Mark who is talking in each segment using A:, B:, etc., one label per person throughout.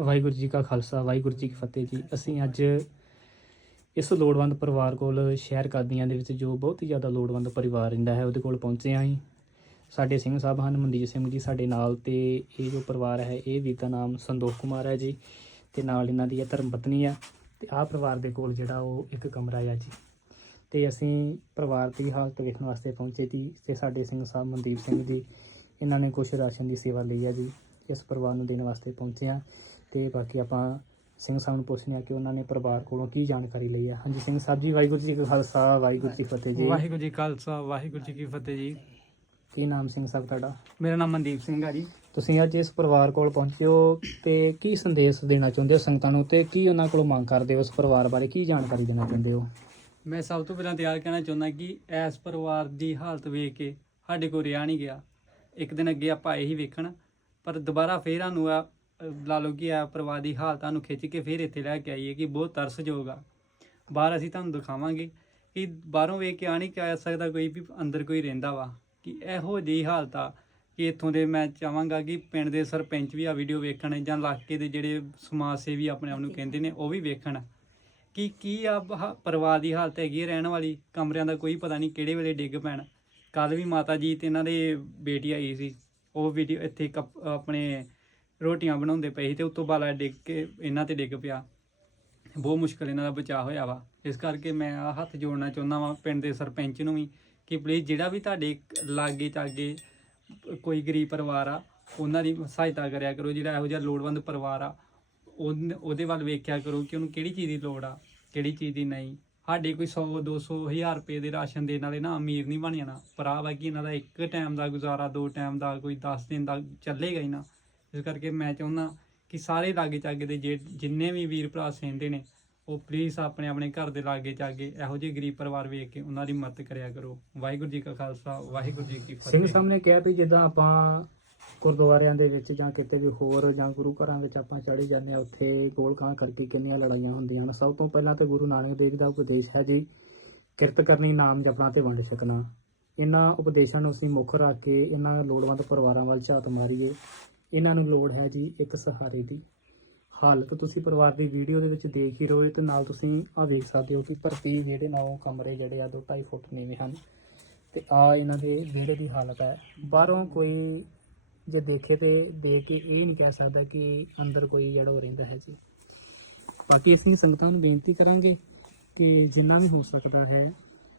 A: ਵਾਹਿਗੁਰੂ ਜੀ ਕਾ ਖਾਲਸਾ, ਵਾਹਿਗੁਰੂ ਜੀ ਕੀ ਫਤਿਹ ਜੀ। ਅਸੀਂ ਅੱਜ ਇਸ ਲੋੜਵੰਦ ਪਰਿਵਾਰ ਕੋਲ ਸ਼ਹਿਰ ਕਾਦੀਆਂ ਦੇ ਵਿੱਚ ਜੋ ਬਹੁਤ ਹੀ ਜ਼ਿਆਦਾ ਲੋੜਵੰਦ ਪਰਿਵਾਰ ਰਹਿੰਦਾ ਹੈ, ਉਹਦੇ ਕੋਲ ਪਹੁੰਚੇ ਹਾਂ ਸਾਡੇ ਸਿੰਘ ਸਾਹਿਬ ਹਨ ਮਨਦੀਪ ਸਿੰਘ ਜੀ ਸਾਡੇ ਨਾਲ ਤੇ ਇਹ ਜੋ ਪਰਿਵਾਰ ਹੈ, ਇਹ ਵੀਰ ਦਾ ਨਾਮ ਸੰਦੋਖ ਕੁਮਾਰ ਹੈ ਜੀ ਤੇ ਨਾਲ ਇਹਨਾਂ ਦੀ ਇਹ ਧਰਮ ਪਤਨੀ ਆ ਤੇ ਆਹ ਪਰਿਵਾਰ ਦੇ ਕੋਲ ਜਿਹੜਾ ਉਹ ਇੱਕ ਕਮਰਾ ਆ ਜੀ। ਤੇ ਅਸੀਂ ਪਰਿਵਾਰ ਦੀ ਹਾਲਤ ਵੇਖਣ ਵਾਸਤੇ ਪਹੁੰਚੇ ਸੀ ਤੇ ਸਾਡੇ ਸਿੰਘ ਸਾਹਿਬ ਮਨਦੀਪ ਸਿੰਘ ਜੀ, ਇਹਨਾਂ ਨੇ ਕੁਝ ਰਾਸ਼ਨ ਦੀ ਸੇਵਾ ਲਈ ਆ ਜੀ। ਇਸ ਪਰਿਵਾਰ ਨੂੰ ਦੇਣ ਵਾਸਤੇ ਪਹੁੰਚੇ ਆ ਤੇ ਬਾਕੀ ਆਪਾਂ ਸਿੰਘ ਸਾਹਿਬ ਨੂੰ ਪੁੱਛਦੇ ਆ ਕਿ ਉਹਨਾਂ ਨੇ ਪਰਿਵਾਰ ਕੋਲੋਂ ਕੀ ਜਾਣਕਾਰੀ ਲਈ ਆ ਹਾਂਜੀ ਸਿੰਘ ਸਾਹਿਬ ਜੀ ਵਾਹਿਗੁਰੂ ਜੀ ਕਾ ਖਾਲਸਾ ਵਾਹਿਗੁਰੂ ਜੀ ਫਤਿਹ ਜੀ।
B: ਵਾਹਿਗੁਰੂ ਜੀ ਖਾਲਸਾ ਵਾਹਿਗੁਰੂ ਜੀ ਕੀ ਫਤਿਹ ਜੀ।
A: ਕੀ ਨਾਮ ਸਿੰਘ ਸਾਹਿਬ ਤੁਹਾਡਾ?
B: ਮੇਰਾ ਨਾਮ ਮਨਦੀਪ ਸਿੰਘ ਆ ਜੀ।
A: ਤੁਸੀਂ ਅੱਜ ਇਸ ਪਰਿਵਾਰ ਕੋਲ ਪਹੁੰਚੇ ਹੋ ਤੇ ਕੀ ਸੰਦੇਸ਼ ਦੇਣਾ ਚਾਹੁੰਦੇ ਹੋ ਸੰਗਤਾਂ ਨੂੰ ਤੇ ਕੀ ਉਹਨਾਂ ਕੋਲੋਂ ਮੰਗ ਕਰਦੇ ਹੋ ਉਸ ਪਰਿਵਾਰ ਬਾਰੇ? ਕੀ ਜਾਣਕਾਰੀ ਦੇਣਾ ਚਾਹੁੰਦੇ ਹੋ?
B: ਮੈਂ ਸਭ ਤੋਂ ਪਹਿਲਾਂ ਤਿਆਰ ਕਹਿਣਾ ਚਾਹੁੰਦਾ ਕਿ ਇਸ ਪਰਿਵਾਰ ਦੀ ਹਾਲਤ ਵੇਖ ਕੇ ਸਾਡੇ ਕੋਲ ਰਿਆ ਨਹੀਂ ਗਿਆ। ਇੱਕ ਦਿਨ ਅੱਗੇ ਆਪਾਂ ਇਹੀ ਵੇਖਣ ਪਰ ਦੁਬਾਰਾ ਫੇਰ ਸਾਨੂੰ ਆ, ਲਾ ਲਓ ਕਿ ਆ ਪਰਿਵਾਰ ਦੀ ਹਾਲਤਾਂ ਨੂੰ ਖਿੱਚ ਕੇ ਫੇਰ ਇੱਥੇ ਲੈ ਕੇ ਆਈਏ ਕਿ ਬਹੁਤ ਤਰਸਯੋਗ ਆ। ਬਾਹਰ ਅਸੀਂ ਤੁਹਾਨੂੰ ਦਿਖਾਵਾਂਗੇ ਕਿ ਬਾਹਰੋਂ ਵੇਖ ਕੇ ਆ ਨਹੀਂ ਕਹਿ ਸਕਦਾ ਕੋਈ ਵੀ ਅੰਦਰ ਕੋਈ ਰਹਿੰਦਾ ਵਾ, ਕਿ ਇਹੋ ਜਿਹੀ ਹਾਲਤ ਆ ਕਿ ਇੱਥੋਂ ਦੇ ਮੈਂ ਚਾਹਾਂਗਾ ਕਿ ਪਿੰਡ ਦੇ ਸਰਪੰਚ ਵੀ ਆ ਵੀਡੀਓ ਵੇਖਣ ਜਾਂ ਇਲਾਕੇ ਦੇ ਜਿਹੜੇ ਸਮਾਜ ਸੇਵੀ ਆਪਣੇ ਆਪ ਨੂੰ ਕਹਿੰਦੇ ਨੇ, ਉਹ ਵੀ ਵੇਖਣ। ਕਿ ਕੀ ਆ ਹ- ਪਰਿਵਾਰ ਦੀ ਹਾਲਤ ਹੈਗੀ ਹੈ ਰਹਿਣ ਵਾਲੀ, ਕਮਰਿਆਂ ਦਾ ਕੋਈ ਪਤਾ ਨਹੀਂ ਕਿਹੜੇ ਵੇਲੇ ਡਿੱਗ ਪੈਣ। ਕੱਲ ਵੀ ਮਾਤਾ ਜੀ ਤੇ ਇਹਨਾਂ ਦੇ ਬੇਟੀ ਆਈ ਸੀ। ਉਹ ਵੀਡੀਓ ਇੱਥੇ ਕੱਪ- ਆਪਣੇ ਰੋਟੀਆਂ ਬਣਾਉਂਦੇ ਪਏ ਸੀ ਤੇ ਉੱਤੋਂ ਬਾਲਾ ਡਿੱਗ ਕੇ ਇਹਨਾਂ ਤੇ ਡਿੱਗ ਪਿਆ। ਬਹੁਤ ਮੁਸ਼ਕਲ ਇਹਨਾਂ ਦਾ ਬਚਾਅ ਹੋਇਆ ਵਾ। ਇਸ ਕਰਕੇ ਮੈਂ ਆ ਹੱਥ ਜੋੜਨਾ ਚਾਹੁੰਦਾ ਵਾਂ ਪਿੰਡ ਦੇ ਸਰਪੰਚ ਨੂੰ ਵੀ ਕਿ ਪਲੀਜ਼ ਜਿਹੜਾ ਵੀ ਤੁਹਾਡੇ ਲਾਗੇ ਤਾਗੇ ਕੋਈ ਗਰੀਬ ਪਰਿਵਾਰ ਆ, ਉਹਨਾਂ ਦੀ ਸਹਾਇਤਾ ਕਰਿਆ ਕਰੋ। ਜਿਹੜਾ ਇਹੋ ਜਿਹਾ ਲੋੜਵੰਦ ਪਰਿਵਾਰ ਆ, ਉਹਨ- ਉਹਦੇ ਵੱਲ ਵੇਖਿਆ ਕਰੋ ਕਿ ਉਹਨੂੰ ਕਿਹੜੀ ਚੀਜ਼ ਦੀ ਲੋੜ ਆ, ਕਿਹੜੀ ਚੀਜ਼ ਦੀ ਨਹੀਂ। ਸਾਡੇ ਕੋਈ 100 200 1000 ਰੁਪਏ ਦੇ ਰਾਸ਼ਨ ਦੇਣ ਵਾਲੇ ਨਾ ਅਮੀਰ ਨਹੀਂ ਬਣ ਜਾਣਾ। ਪਰ ਆ ਵਾ ਕਿ ਇਹਨਾਂ ਦਾ ਇੱਕ ਟਾਈਮ ਦਾ ਗੁਜ਼ਾਰਾ ਦੋ ਟਾਈਮ ਦਾ ਕੋਈ 10 ਦਿਨ ਦਾ ਚੱਲੇਗਾ ਹੀ ਨਾ। ਇਸ ਕਰਕੇ ਮੈਂ ਚਾਹੁੰਦਾ ਕਿ ਸਾਰੇ ਲਾਗੇ ਚਾਗੇ ਦੇ ਜੇ ਜਿੰਨੇ ਵੀ ਵੀਰ ਭਰਾ ਸਹਿੰਦੇ ਨੇ ਉਹ ਪਲੀਜ਼ ਆਪਣੇ ਆਪਣੇ ਘਰ ਦੇ ਲਾਗੇ ਚਾਗੇ ਇਹੋ ਜਿਹੇ ਗਰੀਬ ਪਰਿਵਾਰ ਵੇਖ ਕੇ ਉਹਨਾਂ ਦੀ ਮਦਦ ਕਰਿਆ ਕਰੋ। ਵਾਹਿਗੁਰੂ ਜੀ ਕਾ ਖਾਲਸਾ ਵਾਹਿਗੁਰੂ ਜੀ ਕੀ
A: ਸਿੰਘ
B: ਫਤਿਹ।
A: ਸਾਹਿਬ ਨੇ ਕਿਹਾ ਵੀ ਜਿੱਦਾਂ ਆਪਾਂ ਗੁਰਦੁਆਰਿਆਂ ਦੇ ਵਿੱਚ ਜਾਂ ਕਿਤੇ ਵੀ ਹੋਰ ਜਾਂ ਗੁਰੂ ਘਰਾਂ ਵਿੱਚ ਆਪਾਂ ਚੜੇ ਜਾਂਦੇ ਆ ਉੱਥੇ ਗੋਲ ਕਾਂ ਕਰਕੇ ਕਿੰਨੀਆਂ ਲੜਾਈਆਂ ਹੁੰਦੀਆਂ ਹਨ। ਸਭ ਤੋਂ ਪਹਿਲਾਂ ਤੇ ਗੁਰੂ ਨਾਨਕ ਦੇਵ ਦਾ ਉਪਦੇਸ਼ ਹੈ ਜੀ, ਕਿਰਤ ਕਰਨੀ, ਨਾਮ ਜਪਣਾ ਤੇ ਵੰਡ ਛਕਣਾ। ਇਹਨਾਂ ਉਪਦੇਸ਼ਾਂ ਨੂੰ ਅਸੀਂ ਮੁੱਖ ਰੱਖ ਕੇ ਇਹਨਾਂ ਲੋੜਵੰਦ ਪਰਿਵਾਰਾਂ ਵੱਲ ਝਾਤ ਮਾਰੀਏ। ਇਹਨਾਂ ਨੂੰ ਲੋੜ ਹੈ ਜੀ ਇੱਕ ਸਹਾਰੇ ਦੀ। ਹਾਲਤ ਤੁਸੀਂ ਪਰਿਵਾਰ ਦੀ ਵੀਡੀਓ ਦੇ ਵਿੱਚ ਦੇਖ ਹੀ ਰਹੇ ਹੋ ਤੇ ਨਾਲ ਤੁਸੀਂ ਆ ਵੇਖ ਸਕਦੇ ਹੋ ਕਿ ਭਰਤੀ ਵਿਹੜੇ ਨਾਲੋਂ ਕਮਰੇ ਜਿਹੜੇ ਆ 2.5 ਫੁੱਟ ਨੀਵੇਂ ਹਨ। ਤੇ ਆ ਇਹਨਾਂ ਦੇ ਵਿਹੜੇ ਦੀ ਹਾਲਤ ਹੈ। ਬਾਹਰੋਂ ਕੋਈ ਜੇ ਦੇਖੇ ਤੇ ਦੇਖ ਕੇ ਇਹ ਨਹੀਂ ਕਹਿ ਸਕਦਾ ਕਿ ਅੰਦਰ ਕੋਈ ਜਿਹੜਾ ਉਹ ਰਹਿੰਦਾ ਹੈ ਜੀ। ਬਾਕੀ ਅਸੀਂ ਸੰਗਤਾਂ ਨੂੰ ਬੇਨਤੀ ਕਰਾਂਗੇ ਕਿ ਜਿੰਨਾ ਵੀ ਹੋ ਸਕਦਾ ਹੈ,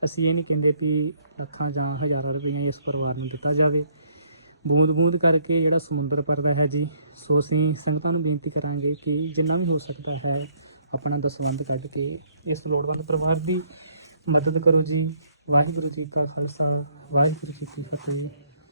A: ਅਸੀਂ ਇਹ ਨਹੀਂ ਕਹਿੰਦੇ ਵੀ ਲੱਖਾਂ ਜਾਂ ਹਜ਼ਾਰਾਂ ਰੁਪਈਆ ਇਸ ਪਰਿਵਾਰ ਨੂੰ ਦਿੱਤਾ ਜਾਵੇ। ਬੂੰਦ ਬੂੰਦ ਕਰਕੇ ਜਿਹੜਾ ਸਮੁੰਦਰ ਪਰਦਾ ਹੈ ਜੀ, ਸੋ ਅਸੀਂ ਸੰਗਤਾਂ ਨੂੰ ਬੇਨਤੀ ਕਰਾਂਗੇ ਕਿ ਜਿੰਨਾ ਵੀ ਹੋ ਸਕਦਾ ਹੈ, ਆਪਣਾ ਦਸਵੰਧ ਕੱਢ ਕੇ ਇਸ ਲੋੜਵੰਦ ਪਰਿਵਾਰ ਦੀ ਮਦਦ ਕਰੋ ਜੀ। ਵਾਹਿਗੁਰੂ ਜੀ ਕਾ ਖਾਲਸਾ, ਵਾਹਿਗੁਰੂ ਜੀ ਕੀ ਫਤਿਹ।